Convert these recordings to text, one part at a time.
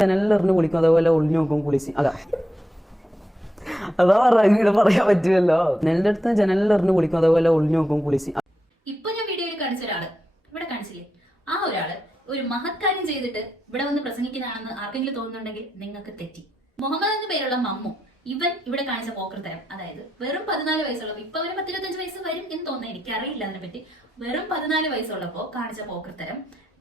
ജനലിലെറിഞ്ഞ് കുളിക്കും, അതേപോലെ ഒളിഞ്ഞു നോക്കും കുളിച്ച്. അതാ പറയാൻ പറ്റുമല്ലോ. നെല്ലിന്റെ അടുത്ത് ജനലിലെറിഞ്ഞ് കുളിക്കും, അതേപോലെ ഒളിഞ്ഞു നോക്കും കുളിച്ച്. ഇപ്പൊ ഞാൻ വീഡിയോയിൽ കാണിച്ച ഒരാള് ഇവിടെ കാണിച്ചില്ലേ, ആ ഒരാള് ഒരു മഹത് കാര്യം ചെയ്തിട്ട് ഇവിടെ വന്ന് പ്രസംഗിക്കുന്നതാണെന്ന് ആർക്കെങ്കിലും തോന്നുന്നുണ്ടെങ്കിൽ നിങ്ങൾക്ക് തെറ്റി. മുഹമ്മദ് എന്ന പേരുള്ള മമ്മു ഇവൻ ഇവിടെ കാണിച്ച പോക്കർത്തരം, അതായത് വെറും 14 വയസ്സുള്ള, ഇപ്പൊ അവര് 10-25 വയസ്സ് വരും എന്ന് തോന്നുന്നു, എനിക്കറിയില്ല അതിനെ പറ്റി. വെറും 14 വയസ്സുള്ളപ്പോ കാണിച്ച പോക്കർത്തരം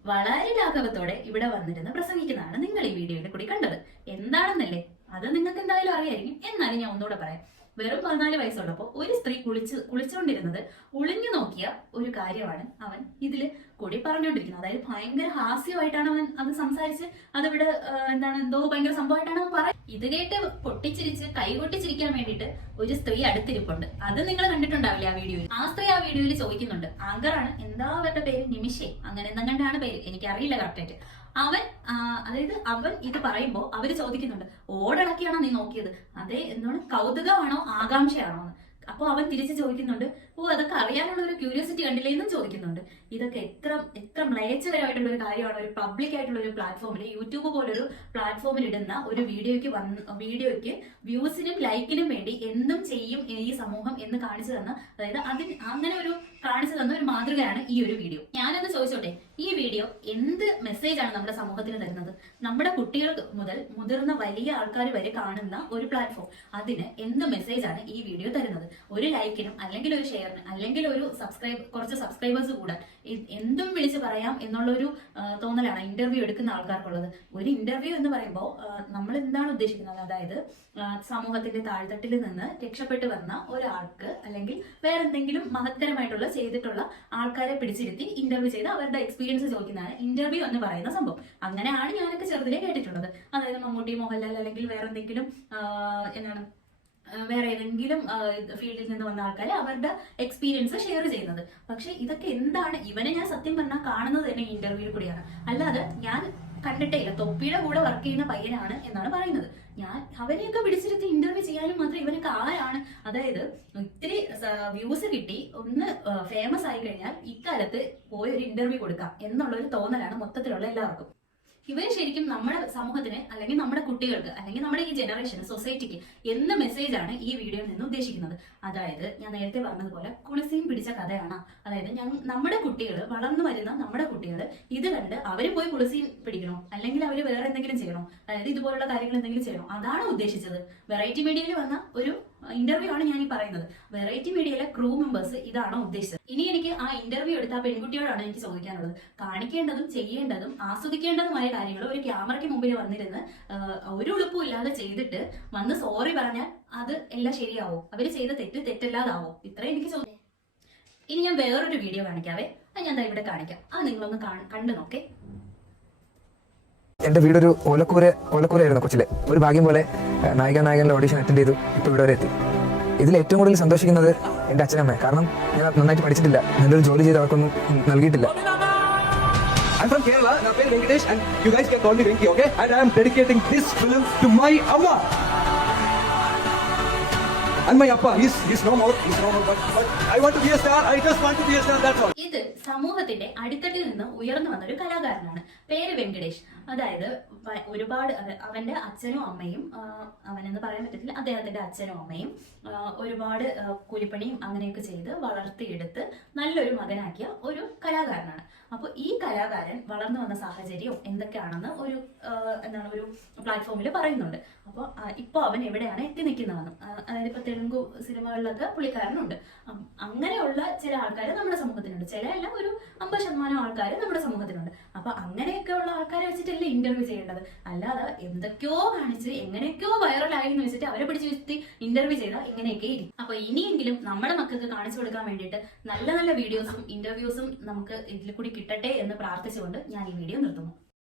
വളരെ ലാഘവത്തോടെ ഇവിടെ വന്നിരുന്ന് പ്രസംഗിക്കുന്നതാണ് നിങ്ങൾ ഈ വീഡിയോയിൽ കൂടി കണ്ടത്. എന്താണെന്നല്ലേ അത് നിങ്ങൾക്ക് എന്തായാലും അറിയായിരിക്കും, എന്നാലും ഞാൻ ഒന്നുകൂടെ പറയാം. വെറും 14 വയസ്സുള്ളപ്പോ ഒരു സ്ത്രീ കുളിച്ചുകൊണ്ടിരുന്നത് ഒളിഞ്ഞു നോക്കിയ ഒരു കാര്യമാണ് അവൻ ഇതില് കൂടി പറഞ്ഞുകൊണ്ടിരിക്കുന്നത്. അതായത് ഭയങ്കര ഹാസ്യമായിട്ടാണ് അവൻ അത് സംസാരിച്ച് അതിവിടെ എന്തോ ഭയങ്കര സംഭവമായിട്ടാണ് അവൻ പറയുന്നത്. ഇത് കേട്ട് പൊട്ടിച്ചിരിച്ച് കൈകൊട്ടിച്ചിരിക്കാൻ വേണ്ടിയിട്ട് ഒരു സ്ത്രീ അടുത്തിരിപ്പുണ്ട്. അത് നിങ്ങൾ കണ്ടിട്ടുണ്ടാവില്ല ആ വീഡിയോയിൽ. ആ സ്ത്രീ ആ വീഡിയോയിൽ ചോദിക്കുന്നുണ്ട്, ആങ്കറാണ്, എന്താ അവരുടെ പേര്, നിമിഷേ അങ്ങനെ എന്തെങ്കിലും പേര്, എനിക്കറിയില്ല കറക്റ്റായിട്ട്. അതായത് അവൻ ഇത് പറയുമ്പോ അവര് ചോദിക്കുന്നുണ്ട്, ഓടിളക്കിയാണോ നീ നോക്കിയത്, അതേ എന്താണ് കൗതുകമാണോ ആകാംക്ഷയാണോ എന്ന്. അപ്പൊ അവൻ തിരിച്ചു ചോദിക്കുന്നുണ്ട്, അതൊക്കെ അറിയാനുള്ള ഒരു ക്യൂരിയോസിറ്റി കണ്ടില്ലേ എന്നും ചോദിക്കുന്നുണ്ട്. ഇതൊക്കെ എത്ര മ്ലേച്ഛകരമായിട്ടുള്ള ഒരു കാര്യമാണ് ഒരു പബ്ലിക് ആയിട്ടുള്ള ഒരു പ്ലാറ്റ്ഫോമിൽ, യൂട്യൂബ് പോലൊരു പ്ലാറ്റ്ഫോമിൽ ഇടുന്ന ഒരു വീഡിയോയ്ക്ക് വ്യൂസിനും ലൈക്കിനും വേണ്ടി എന്തും ചെയ്യും ഈ സമൂഹം എന്ന് കാണിച്ചു തന്ന, അതായത് അങ്ങനെ ഒരു കാണിച്ചു തന്ന ഒരു മാതൃകയാണ് ഈ ഒരു വീഡിയോ. ഞാനൊന്ന് ചോദിച്ചോട്ടെ, ഈ വീഡിയോ എന്ത് മെസ്സേജാണ് നമ്മുടെ സമൂഹത്തിന് തരുന്നത്? നമ്മുടെ കുട്ടികൾ മുതൽ മുതിർന്ന വലിയ ആൾക്കാർ വരെ കാണുന്ന ഒരു പ്ലാറ്റ്ഫോം, അതിന് എന്ത് മെസ്സേജാണ് ഈ വീഡിയോ തരുന്നത്? ഒരു ലൈക്കിനും അല്ലെങ്കിൽ ഒരു ഷെയറിനും അല്ലെങ്കിൽ ഒരു കുറച്ച് സബ്സ്ക്രൈബേഴ്സ് കൂടാൻ എന്തും വിളിച്ച് പറയാം എന്നുള്ളൊരു തോന്നലാണ് ഇന്റർവ്യൂ എടുക്കുന്ന ആൾക്കാർക്കുള്ളത്. ഒരു ഇന്റർവ്യൂ എന്ന് പറയുമ്പോൾ നമ്മൾ എന്താണ് ഉദ്ദേശിക്കുന്നത്? അതായത് സമൂഹത്തിന്റെ താഴ്ത്തട്ടിൽ നിന്ന് രക്ഷപ്പെട്ടു വന്ന ഒരാൾക്ക് അല്ലെങ്കിൽ വേറെ എന്തെങ്കിലും മഹത്തരമായിട്ടുള്ള ചെയ്തിട്ടുള്ള ആൾക്കാരെ പിടിച്ചിരുത്തി ഇന്റർവ്യൂ ചെയ്ത് അവരുടെ എക്സ്പീരിയൻസ് ചോദിക്കുന്നതാണ് ഇന്റർവ്യൂ എന്ന് പറയുന്ന സംഭവം. അങ്ങനെയാണ് ഞാനൊക്കെ ചെറുതിലേ കേട്ടിട്ടുള്ളത്. അതായത് മമ്മൂട്ടി, മോഹൻലാൽ അല്ലെങ്കിൽ വേറെ എന്തെങ്കിലും വേറെ ഏതെങ്കിലും ഫീൽഡിൽ നിന്ന് വന്ന ആൾക്കാരെ അവരുടെ എക്സ്പീരിയൻസ് ഷെയർ ചെയ്യുന്നത്. പക്ഷെ ഇതൊക്കെ എന്താണ്? ഇവനെ ഞാൻ സത്യം പറഞ്ഞാൽ കാണുന്നത് തന്നെ ഇന്റർവ്യൂവിൽ കൂടിയാണ്, അല്ലാതെ ഞാൻ കണ്ടിട്ടേ ഇല്ല. തൊപ്പിയുടെ കൂടെ വർക്ക് ചെയ്യുന്ന പയ്യനാണ് എന്നാണ് പറയുന്നത്. ഞാൻ അവനെയൊക്കെ പിടിച്ചിരുത്തി ഇന്റർവ്യൂ ചെയ്യാനും മാത്രം ഇവനൊക്കെ ആരാണ്? അതായത് ഇത്തിരി വ്യൂസ് കിട്ടി ഒന്ന് ഫേമസ് ആയി കഴിഞ്ഞാൽ ഇക്കാലത്ത് പോയി ഒരു ഇന്റർവ്യൂ കൊടുക്കാം എന്നുള്ളൊരു തോന്നലാണ് മൊത്തത്തിലുള്ള എല്ലാവർക്കും. ഇവര് ശരിക്കും നമ്മുടെ സമൂഹത്തിന് അല്ലെങ്കിൽ നമ്മുടെ കുട്ടികൾക്ക് അല്ലെങ്കിൽ നമ്മുടെ ഈ ജനറേഷന്, സൊസൈറ്റിക്ക് എന്ത് മെസ്സേജാണ് ഈ വീഡിയോയിൽ നിന്ന് ഉദ്ദേശിക്കുന്നത്? അതായത് ഞാൻ നേരത്തെ പറഞ്ഞതുപോലെ കുളിസീൻ പിടിച്ച കഥയാണ്. അതായത് നമ്മുടെ കുട്ടികൾ, വളർന്നു വരുന്ന നമ്മുടെ കുട്ടികൾ ഇത് കണ്ട് അവര് പോയി കുളിസീൻ പിടിക്കണോ അല്ലെങ്കിൽ അവര് വേറെ എന്തെങ്കിലും ചെയ്യണോ? അതായത് ഇതുപോലുള്ള കാര്യങ്ങൾ എന്തെങ്കിലും ചെയ്യണോ? അതാണ് ഉദ്ദേശിച്ചത്. വെറൈറ്റി മീഡിയയിൽ വന്ന ഒരു ഇന്റർവ്യൂ ആണ് ഞാൻ ഈ പറയുന്നത്. വെറൈറ്റി മീഡിയയിലെ ക്രൂ മെമ്പേഴ്സ് ഇതാണോ ഉദ്ദേശിച്ചത്? ഇനി എനിക്ക് ആ ഇന്റർവ്യൂ എടുത്ത ആ പെൺകുട്ടിയോടാണ് എനിക്ക് ചോദിക്കാനുള്ളത്. കാണിക്കേണ്ടതും ചെയ്യേണ്ടതും ആസ്വദിക്കേണ്ടതുമായ കാര്യങ്ങൾ ഒരു ക്യാമറയ്ക്ക് മുമ്പിൽ വന്നിരുന്ന് ഒരു ഉളുപ്പും ഇല്ലാതെ ചെയ്തിട്ട് വന്ന് സോറി പറഞ്ഞാൽ അത് എല്ലാം ശരിയാവോ? അവര് ചെയ്ത തെറ്റല്ലാതാവോ? ഇത്രയും എനിക്ക് ചോദിക്കാം. ഇനി ഞാൻ വേറൊരു വീഡിയോ കാണിക്കാവേ, അത് ഞാൻ ഇവിടെ കാണിക്കാം. അത് നിങ്ങളൊന്ന് കണ്ടു നോക്കേ. എന്റെ വീടൊരു ഓലക്കൂരയായിരുന്നു കൊച്ചിലെ. ഒരു ഭാഗ്യം പോലെ നായകന്റെ ഓഡിഷൻ അറ്റൻഡ് ചെയ്തു, ഇപ്പൊ ഇവിടെ വരെ എത്തി. ഇതിൽ ഏറ്റവും കൂടുതൽ സന്തോഷിക്കുന്നത് എന്റെ അച്ഛനമ്മ. കാരണം ഞാൻ നന്നായിട്ട് പഠിച്ചിട്ടില്ല, നല്ലൊരു ജോലി ചെയ്ത് അവർക്കൊന്നും നൽകിയിട്ടില്ല. I'm from Kerala, my name is Venkatesh, and you guys can call me Venki, okay? And I am dedicating this film to my Amma. And my Appa, he's no more, but I want to be a star, I just want to be a star, that's all. ഇത് സമൂഹത്തിന്റെ അടിത്തട്ടിൽ നിന്ന് ഉയർന്നു വന്ന ഒരു കലാകാരനാണ്. പേര് വെങ്കടേഷ്. അതായത് ഒരുപാട് അവന്റെ അച്ഛനും അമ്മയും, അവനെന്ന് പറയാൻ പറ്റത്തില്ല, അദ്ദേഹത്തിന്റെ അച്ഛനും അമ്മയും ഒരുപാട് കൂലിപ്പണിയും അങ്ങനെയൊക്കെ ചെയ്ത് വളർത്തിയെടുത്ത് നല്ലൊരു മകനാക്കിയ ഒരു കലാകാരനാണ്. അപ്പൊ ഈ കലാകാരൻ വളർന്നു വന്ന സാഹചര്യം എന്തൊക്കെയാണെന്ന് ഒരു പ്ലാറ്റ്ഫോമിൽ പറയുന്നുണ്ട്. അപ്പോൾ ഇപ്പൊ അവൻ എവിടെയാണ് എത്തി നിൽക്കുന്നതെന്ന്, അതായത് ഇപ്പൊ തെലുങ്ക് സിനിമകളിലൊക്കെ പുള്ളിക്കാരനുണ്ട്. അങ്ങനെയുള്ള ചില ആൾക്കാർ നമ്മുടെ സമൂഹത്തിനുണ്ട്, ചിലയല്ല ഒരു 50% ആൾക്കാർ നമ്മുടെ സമൂഹത്തിനുണ്ട്. അപ്പൊ അങ്ങനെയൊക്കെ ഉള്ള ആൾക്കാരെ വെച്ചിട്ടല്ലേ ഇന്റർവ്യൂ ചെയ്യേണ്ടത്, അല്ലാതെ എന്തൊക്കെയോ കാണിച്ച് എങ്ങനെയൊക്കെയോ വൈറലായി എന്ന് വെച്ചിട്ട് അവരെ പിടിച്ച് വെച്ചിട്ട് ഇന്റർവ്യൂ ചെയ്താൽ ഇങ്ങനെയൊക്കെ ഇരിക്കും. അപ്പൊ ഇനിയെങ്കിലും നമ്മുടെ മക്കൾക്ക് കാണിച്ചു കൊടുക്കാൻ വേണ്ടിയിട്ട് നല്ല നല്ല വീഡിയോസും ഇന്റർവ്യൂസും നമുക്ക് ഇതിൽ കൂടി കിട്ടട്ടെ എന്ന് പ്രാർത്ഥിച്ചുകൊണ്ട് ഞാൻ ഈ വീഡിയോ നിർത്തുന്നു.